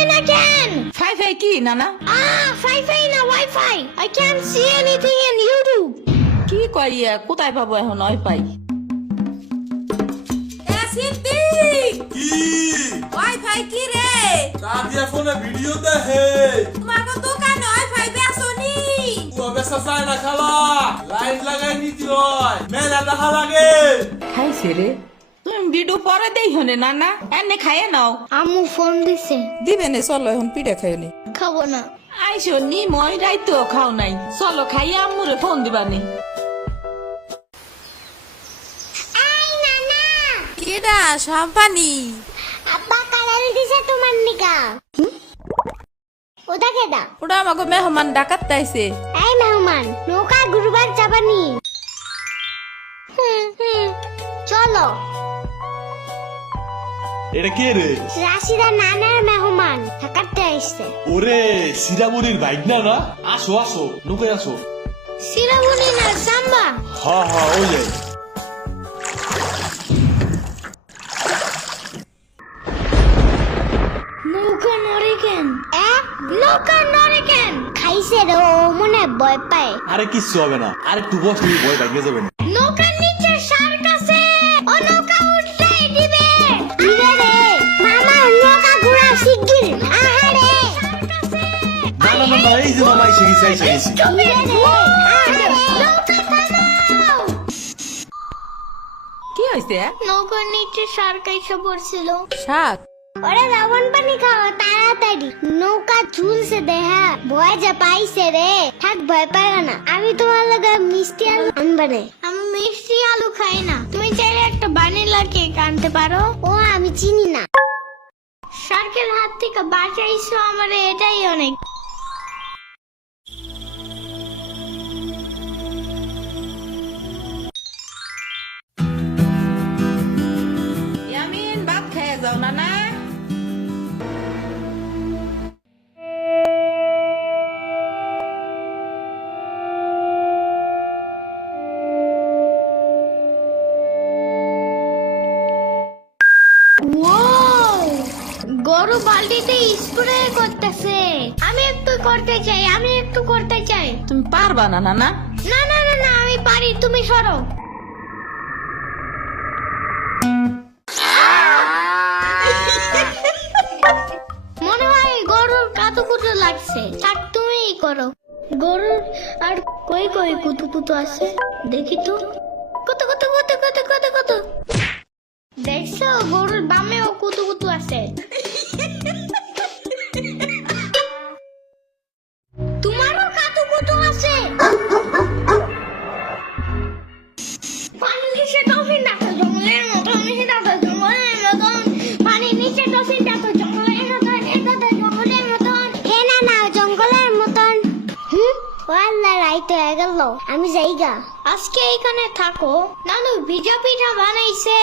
হয় না কেন? ফাই কি নানা? ফাই না wifi. I can't see anything in YouTube. কি কইয়া কোথায় পাবো এখন ওয়াইফাই? কি ওয়াইফাই কি রে? দাদিয়া ফোনে ভিডিও দেখে তোমাকে দোকানে ওয়াইফাই বেসনি? ও বেসা চায় না খালা লাইন লাগাই নিতে হয় মেলা দেখা লাগে খাইছে রে তুমি ভিডিও পরে দেই হনে নানা এনে খাইয়ে নাও। আম্মু ফোন দিছে। দিবে নে চলো এখন পিঠা খাই নি। খাবো না। আইসো নি মই রাইতো খাও নাই চলো খাইয়ে আম্মুরে ফোন দিবানি। কেডা সম্পানি? আব্বা কালার দিছে তোমার নিকা। ওটা কেডা? ওটা আমাকে মেহমান ডাকাত তাইছে। এই মেহমান নৌকা ঘুরবার যাবানি। চলো। এটা কে রে রাশিদা নানার মেহমান থাকাতে আসছে। ওরে সিরামুনির বাইক না না আসো আসো নুকে আসো সিরামুনি না সাম্বা। হ্যাঁ হ্যাঁ ওই যে নৌকা নড়ে কেন? নৌকা নড়ে কেন? খাইছে রে ও মনে ভয় পায়। আরে কিচ্ছু হবে না আরেকটু বসলে ভয় ভাঙে যাবে না নৌকার নিচে শার্ক আছে। ও নৌকা উল্টাই দিবে। দিবে রে মামা নৌকা ঘোরা শিগগির। আহারে শার্ক আছে। না না না না, এই যে মামা এসে গেছে এসে গেছে দিবে রে আহারে নৌকা থামাও। কি হইছে? নৌকার নিচে শার্ক এসে পড়ছিল। শাক ওরে লবণ পানি খাও তাড়াতাড়ি। নৌকা ঝুলছে দেহা ভয় যা পাইছে রে। থাক ভয় পাইও না আমি তোমার লগে মিষ্টি আলু আনবারে। আমি মিষ্টি আলু খাই না। তুমি চাইলে একটা ভ্যানিলা কেক আনতে পারো। ও আমি চিনি না। শার্কের হাত থেকে বাঁচাইছো আমারে এটাই অনেক। ইয়ামিন ভাত খেয়ে যাও নানা। গরু বালতিতে স্প্রে করতেছে। আমি একটু করতে চাই। তুমি পারবা না নানা? না না না না আমি পারি তুমি সরো। মনে হয় গরুর কাতুকুতু লাগছে। থাক তুমিই করো। গরুর আর কই কই কুতুকুতু আছে দেখি তো। কত কত কত কত কত কত দেখছো গরুর বামেও কুতুকুতু আছে। তোমারও কাতুকুতু আছে। পানির নিচে ডলফিন দেখো জঙ্গলের মতো। পানির নিচে ডলফিন দেখো জঙ্গলের মতন। জঙ্গলের মতন না না জঙ্গলের মতন। ওয়াল্লা রাইত হয়ে গেল আমি যাইগা। আজকে এখানে থাকো। নানু ভিজা পিঠা বানাইছে।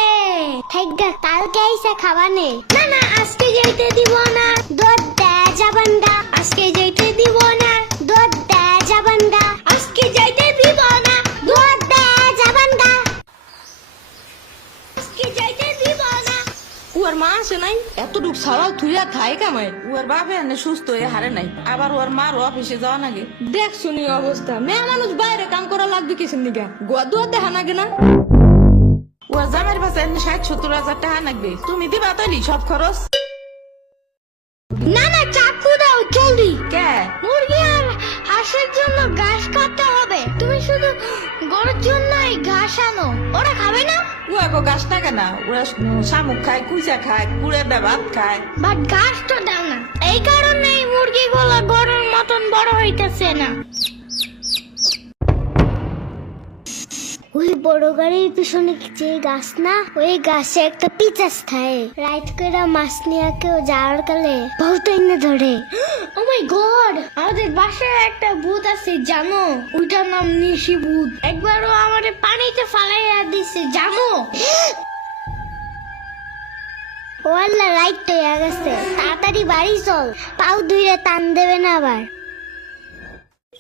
থাকগা কালকে আইসা খাবানে। না না আজকে যাইতে দিব না। দুধ দেয় যাবান্ডা। আজকে যাইতে দিব না। দুধ দেয় যাবান্ডা। আজকে যাইতে দিব না। দুধ দেয় যাবান্ডা। আজকে যাইতে দিব না। ওর মা আসে নাই এতটুক সাওয়াল থুইয়া খায় কামাই। ওর বাপে এনে সুস্থ হয়ে হারে নাই আবার ওর মার অফিসে যাওয়া নাগে। দেখ শুনি অবস্থা। মেয়ে মানুষ বাইরে কাম করা লাগবে কিসের নিগা? গোয়া দুয়া দেখা নাগে না? ওর জামের পাশে এনে ৬০-৭০ হাজার টাকা লাগবে। তুমি দিবা তৈরি সব খরচ? না না চাকু দাও জলদি। কে? মুরগি আর হাঁসের জন্য ঘাস কাটতে হবে। তুমি শুধু গরুর জন্য এই ঘাস আনো। ওরা খাবে না? ও এখন গাছ থাকে না। ওরা শামুক খায়, কুইচা খায়, কুড়ে দেয় ভাত খায়। বাট ঘাস তো দাও না। এই কারণে এই মুরগিগুলো গরুর মতন বড় হইতেছে না। ওই বড় গাড়ির পিছনে যে গাছ না ওই গাছে একটা পিচাস থাকে। রাইট করে মাছ নিয়ে কেউ যাওয়ার কালে বহুত এনে ধরে। ও মাই গড আমাদের বাসায় একটা ভূত আছে জানো? ওইটার নাম নিশি ভূত। একবারও আমারে পানিতে ফালাইয়া দিছে জানো? ওয়াল্লা রাইট তো হয়ে গেছে। তাড়াতাড়ি বাড়ি চল। পাও ধুইরে টান দেবে না আবার।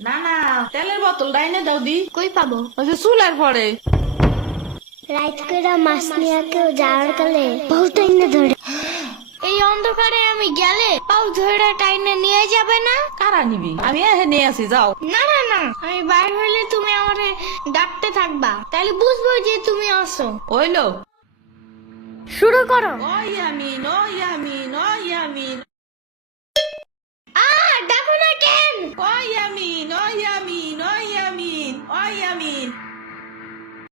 না না তেলের বোতল ডাইনে দাও দি। কই পাবো? ওই যে চুলার পরে। রাইট করে মাছ নিয়ে কেউ যাওয়ার কালে বহুত এনে ধরে। এই অন্ধকারে আমি গেলে পাও ধরে টাইনে নিয়ে যাবে না? কারা নিবি? আমি এখানে আছি, যাও। না না না, আমি বাইর হইলে তুমি আমারে ডাকতে থাকবা, তাহলে বুঝবো যে তুমি আসো। ওইলো শুরু করো। ও ইয়ামিন, ও ইয়ামিন, ও